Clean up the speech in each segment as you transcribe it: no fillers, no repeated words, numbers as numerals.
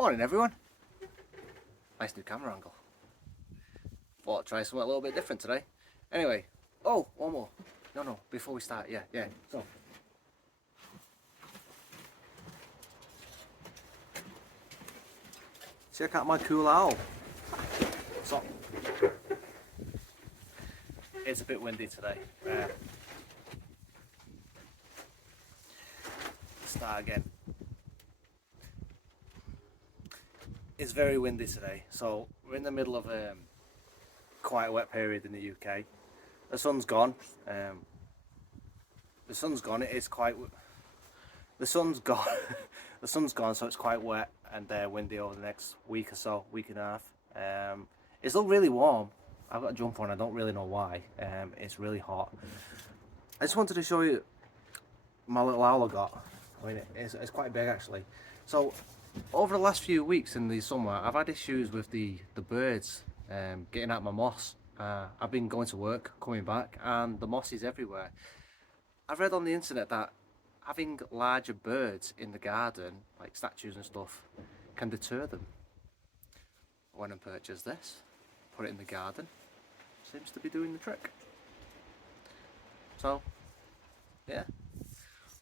Morning everyone. Nice new camera angle. Thought I'd try something a little bit different today. Anyway, oh, one more. No, before we start, yeah. So, check out my cool owl. So, it's a bit windy today. Start again. It's very windy today, so we're in the middle of quite a wet period in the UK. The sun's gone. The sun's gone. It is quite. The sun's gone. The sun's gone, so it's quite wet and windy over the next week or so, week and a half. It's still really warm. I've got a jumper on. I don't really know why. It's really hot. I just wanted to show you my little owl I got. I mean, it's quite big actually. So over the last few weeks in the summer, I've had issues with the birds getting at my moss. I've been going to work, coming back, and the moss is everywhere. I've read on the internet that having larger birds in the garden, like statues and stuff, can deter them. I went and purchased this, put it in the garden. Seems to be doing the trick. So, yeah.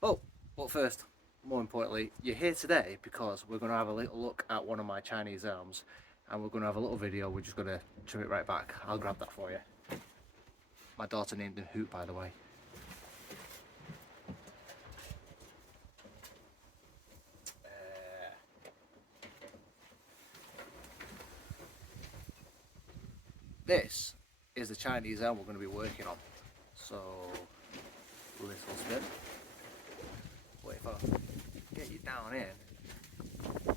Oh, but first, more importantly, you're here today because we're going to have a little look at one of my Chinese elms, and we're going to have a little video. We're just going to trim it right back. I'll grab that for you. My daughter named him Hoot, by the way. This is the Chinese elm we're going to be working on. So, little spin. Wait, if I get you down in,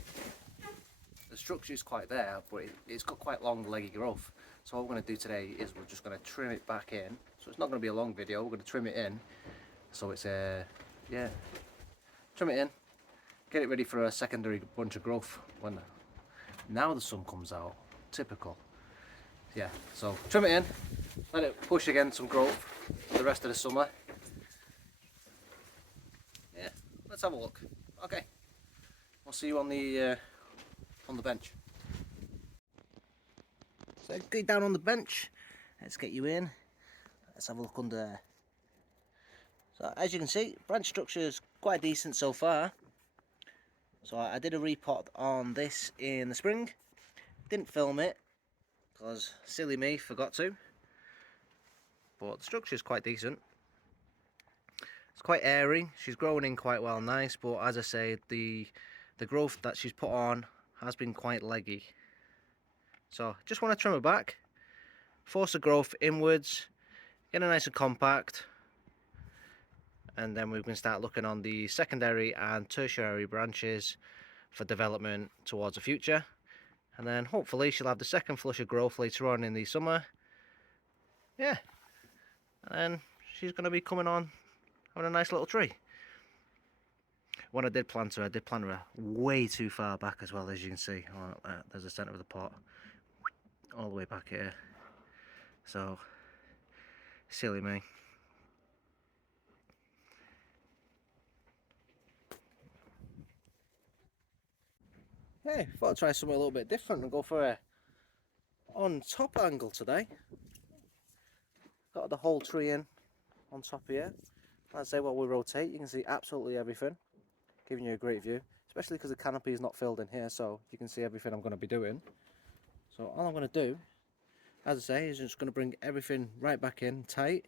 the structure is quite there, but it's got quite long leggy growth. So what we're going to do today is we're just going to trim it back in. So it's not going to be a long video. We're going to trim it in. So it's yeah, trim it in, get it ready for a secondary bunch of growth when now the sun comes out. Typical. Yeah, so trim it in, let it push again some growth for the rest of the summer. Yeah, let's have a look. Okay, we'll see you on the bench. So get down on the bench. Let's get you in. Let's have a look under there. So as you can see, branch structure is quite decent so far. So I did a repot on this in the spring. Didn't film it because silly me, forgot to. But the structure is quite decent. It's quite airy. She's growing in quite well, nice. But as I say, the growth that she's put on has been quite leggy. So just want to trim her back, force the growth inwards, get it nice and compact, and then we can start looking on the secondary and tertiary branches for development towards the future. And then hopefully she'll have the second flush of growth later on in the summer. Yeah, and then she's going to be coming on having a nice little tree. When I did plant her way too far back as well, as you can see. There's the centre of the pot, all the way back here. So, silly me. Hey, thought I'd try something a little bit different and go for a on top angle today. Got the whole tree in on top here. Let's say while we rotate, you can see absolutely everything, giving you a great view, especially because the canopy is not filled in here, so you can see everything I'm going to be doing. So all I'm going to do, as I say, is just going to bring everything right back in tight.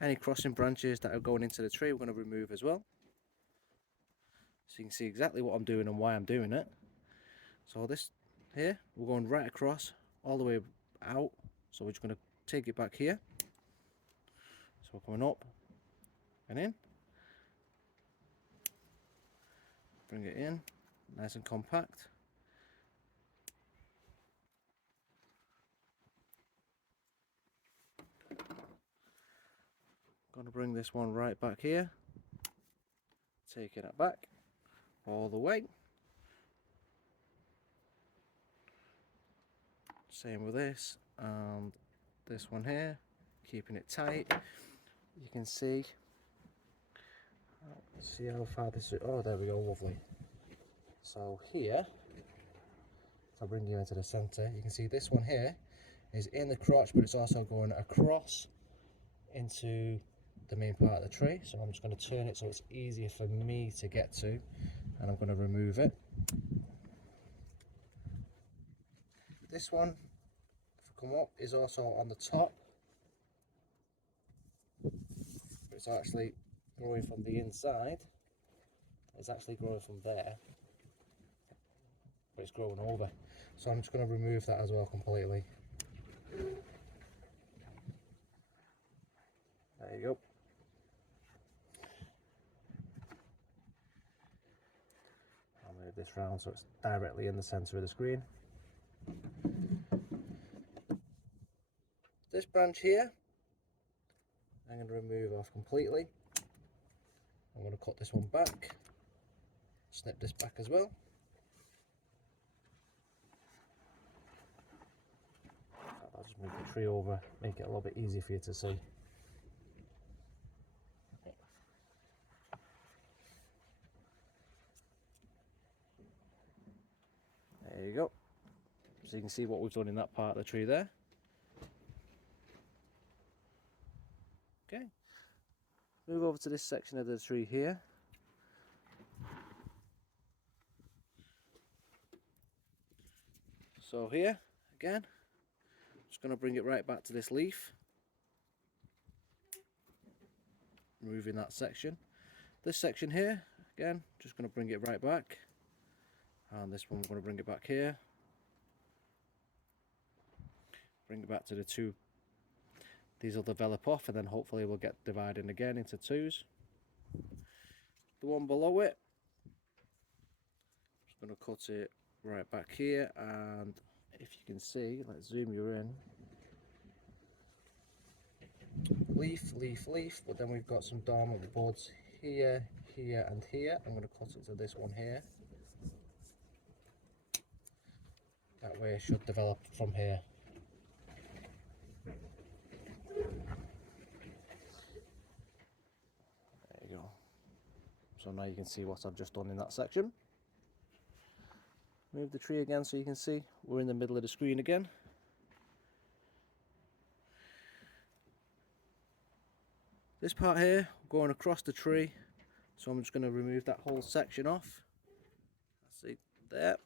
Any crossing branches that are going into the tree we're going to remove as well. So you can see exactly what I'm doing and why I'm doing it. So this here, we're going right across all the way out. So we're just going to take it back here. So we're coming up and in. Bring it in, nice and compact. Going to bring this one right back here. Taking it back all the way. Same with this and this one here, keeping it tight. You can see, let's see how far this is. Oh, there we go, lovely. So here, If I bring you into the centre, you can see this one here is in the crotch, but it's also going across into the main part of the tree. So I'm just going to turn it so it's easier for me to get to, and I'm going to remove it. This one, if I come up, is also on the top. It's actually growing from the inside. It's actually growing from there, but it's growing over. So I'm just going to remove that as well completely. There you go. I'll move this round so it's directly in the centre of the screen. This branch here, I'm going to remove off completely. I'm going to cut this one back, snip this back as well. I'll just move the tree over, make it a little bit easier for you to see. There you go. So you can see what we've done in that part of the tree there. Okay, move over to this section of the tree here. So here, again, just going to bring it right back to this leaf. Removing that section. This section here, again, just going to bring it right back. And this one we're going to bring it back here. Bring it back to the two. These will develop off, and then hopefully we'll get divided again into twos. The one below it, just going to cut it right back here, and if you can see, let's zoom you in. Leaf, leaf, leaf, but then we've got some dormant buds here, here, and here. I'm going to cut it to this one here. That way it should develop from here. There you go. So now you can see what I've just done in that section. Move the tree again so you can see we're in the middle of the screen again. This part here, going across the tree, so I'm just going to remove that whole section off. See there.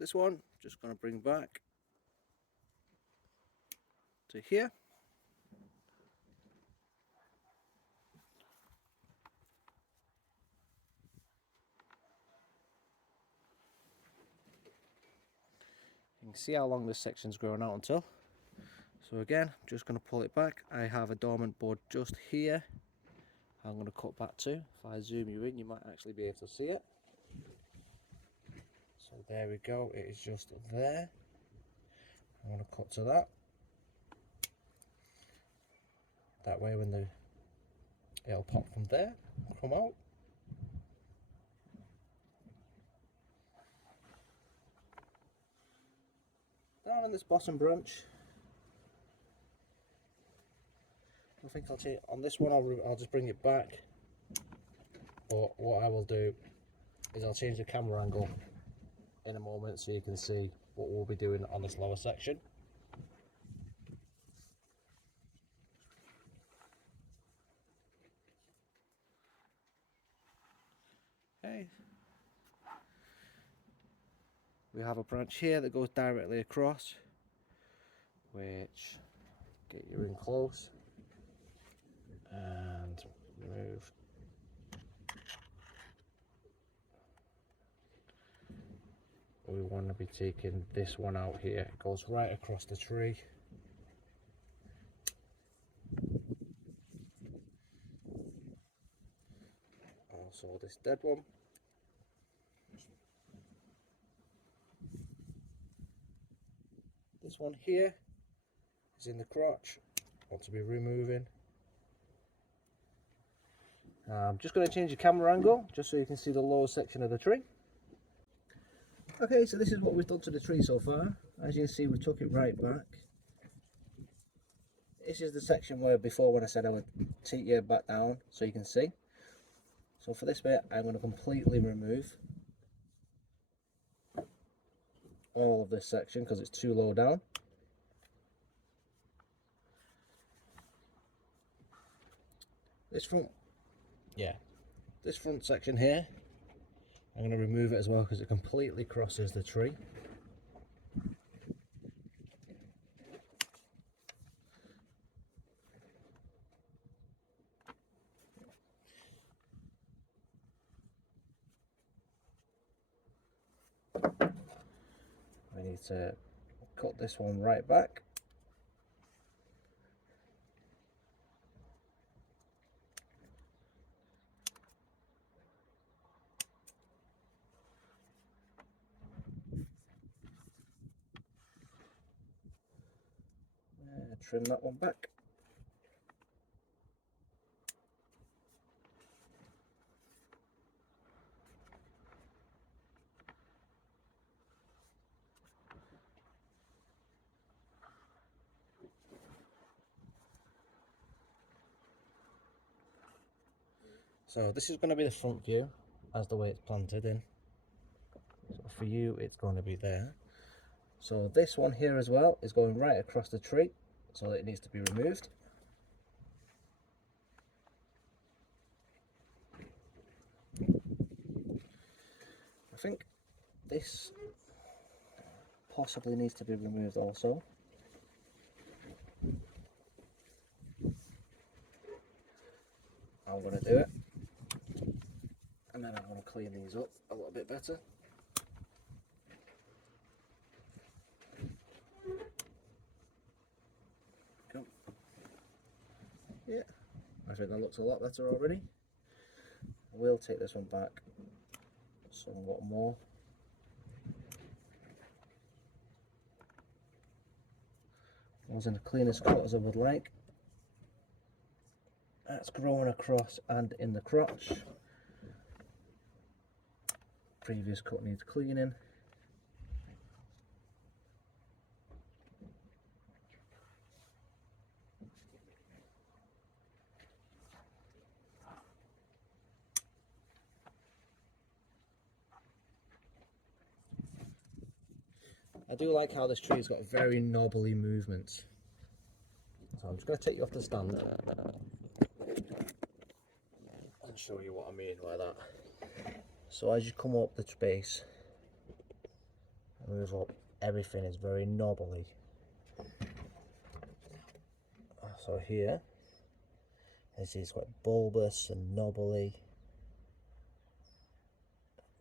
This one, just going to bring back to here. You can see how long this section's grown out until. So again, just going to pull it back. I have a dormant bud just here. I'm going to cut back to. If I zoom you in, you might actually be able to see it. So there we go, it is just there. I'm going to cut to that. That way when it'll pop from there, come out. Down in this bottom branch, I think I'll change on this one. I'll just bring it back. But what I will do is I'll change the camera angle in a moment so you can see what we'll be doing on this lower section. Okay. We have a branch here that goes directly across, which get you in close and move. We want to be taking this one out here. It goes right across the tree. Also this dead one. This one here is in the crotch. Want to be removing. I'm just going to change the camera angle just so you can see the lower section of the tree. Okay, so this is what we've done to the tree so far. As you can see, we took it right back. This is the section where before when I said I would take you back down so you can see. So for this bit, I'm going to completely remove all of this section because it's too low down. This front section here, I'm going to remove it as well because it completely crosses the tree. We need to cut this one right back. Trim that one back. So this is going to be the front view as the way it's planted in. So for you it's going to be there. So this one here as well is going right across the tree, so it needs to be removed. I think this possibly needs to be removed also. I'm going to do it, and then I'm going to clean these up a little bit better. Yeah, I think that looks a lot better already. I will take this one back somewhat more. I was in the cleanest cut as I would like. That's growing across and in the crotch. Previous cut needs cleaning. I do like how this tree's got very knobbly movements. So I'm just going to take you off the stand and show you what I mean by that. So as you come up the base, move up, everything is very knobbly. So here, as it's quite bulbous and knobbly.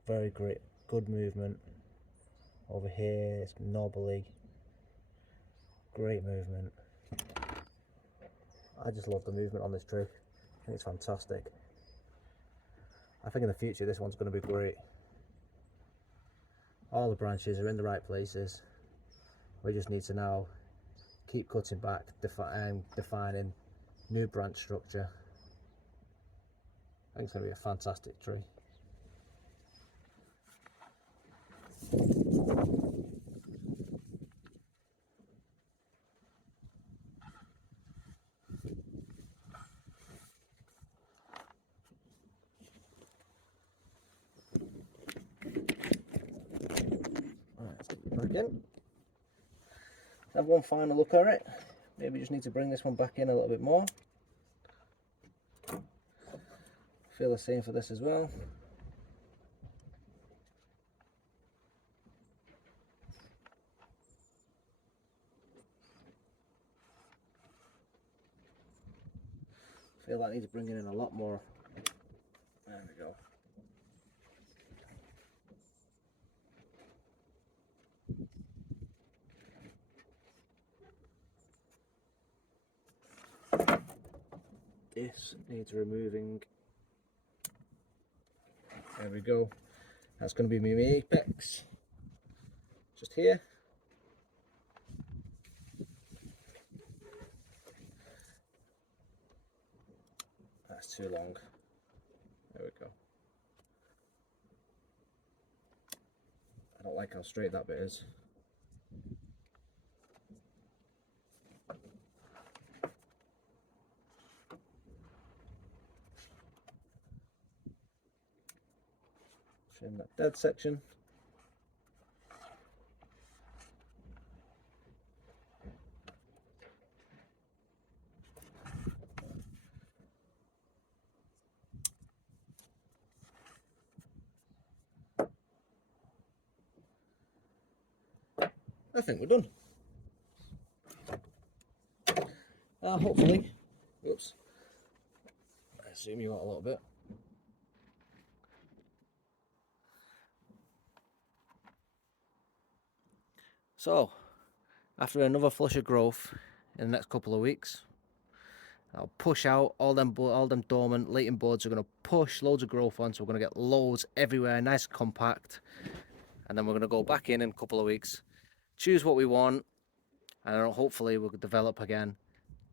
Very great, good movement. Over here, it's knobbly. Great movement. I just love the movement on this tree. I think it's fantastic. I think in the future this one's going to be great. All the branches are in the right places. We just need to now keep cutting back, defining new branch structure. I think it's going to be a fantastic tree. Back in. Have one final look at it. Maybe just need to bring this one back in a little bit more. Feel the same for this as well. Feel that needs bringing in a lot more. There we go. This needs removing. There we go. That's going to be my apex. Just here. That's too long. There we go. I don't like how straight that bit is. in that dead section. I think we're done. Hopefully, oops, let's zoom you out a little bit. So, after another flush of growth in the next couple of weeks, I'll push out all them dormant latent buds. Are going to push loads of growth on, so we're going to get loads everywhere, nice and compact. And then we're going to go back in a couple of weeks, choose what we want, and hopefully we'll develop again.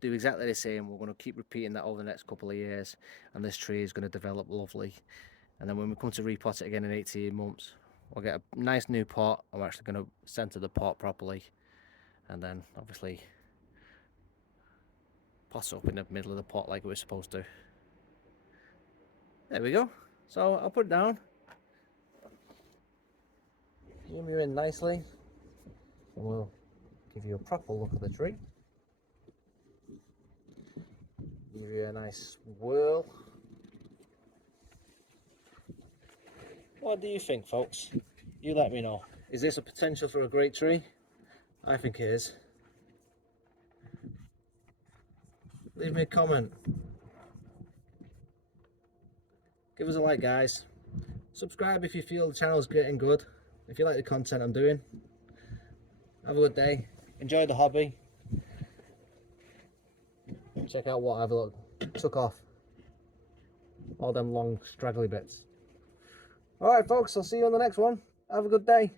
Do exactly the same. We're going to keep repeating that over the next couple of years, and this tree is going to develop lovely. And then when we come to repot it again in 18 months, we'll get a nice new pot. I'm actually going to center the pot properly, and then obviously pot up in the middle of the pot like it was supposed to. There we go. So I'll put it down. Zoom you in nicely, and we'll give you a proper look at the tree. Give you a nice whirl. What do you think, folks? You let me know. Is this a potential for a great tree? I think it is. Leave me a comment. Give us a like, guys. Subscribe if you feel the channel's getting good. If you like the content I'm doing. Have a good day. Enjoy the hobby. Check out what I've took off. All them long straggly bits. Alright folks, I'll see you on the next one. Have a good day.